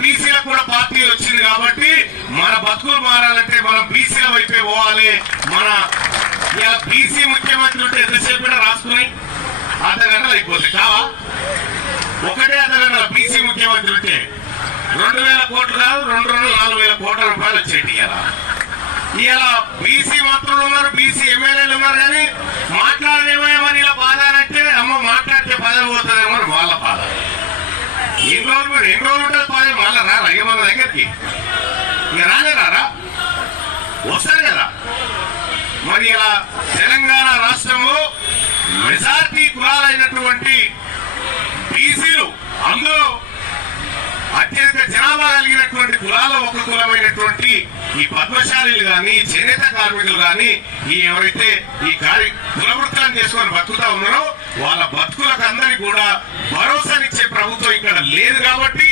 బీసీలకు కూడా పార్టీ వచ్చింది కాబట్టి మన బతుకులు మారాలంటే మనం బీసీల వైపే పోవాలి. మన ఇలా బీసీ ముఖ్యమంత్రి ఉంటే ఎంతసేపు రాసుకుని అర్ధగంటలు అయిపోతుంది కావా? ఒకటే అర్ధగంట బీసీ ముఖ్యమంత్రి ఉంటే 2000 కోట్లు కాదు 4,000 కోట్ల రూపాయలు వచ్చేటి. ఇలా బీసీ మంత్రులు ఉన్నారు, బీసీ ఎమ్మెల్యేలు ఉన్నారు, కానీ మాట్లాడలేమని ఇలా బాధ అంటే అమ్మ మాట్లాడితే పదవి పోతుందేమో అని వాళ్ళ బాధ. ఎన్ని రోజులు ఉంటుంది పదవి? మళ్ళా రారా ఇక మన దగ్గరికి? ఇక రారా వస్తారు కదా. మరి ఇలా తెలంగాణ రాష్ట్రంలో మెజార్టీ కులాలైనటువంటి బీసీలు, అందులో అత్యధిక జనాభా కలిగినటువంటి కులాల ఒక కులమైనటువంటి ఈ పద్మశాలీలు కానీ, చేనేత కార్మికులు కానీ, ఈ ఎవరైతే ఈ కులవృత్తులను చేసుకొని బతుకుతా ఉన్నారో వాళ్ళ బతుకులకు అందరికీ కూడా భరోసానిచ్చే ప్రభుత్వం ఇక్కడ లేదు కాబట్టి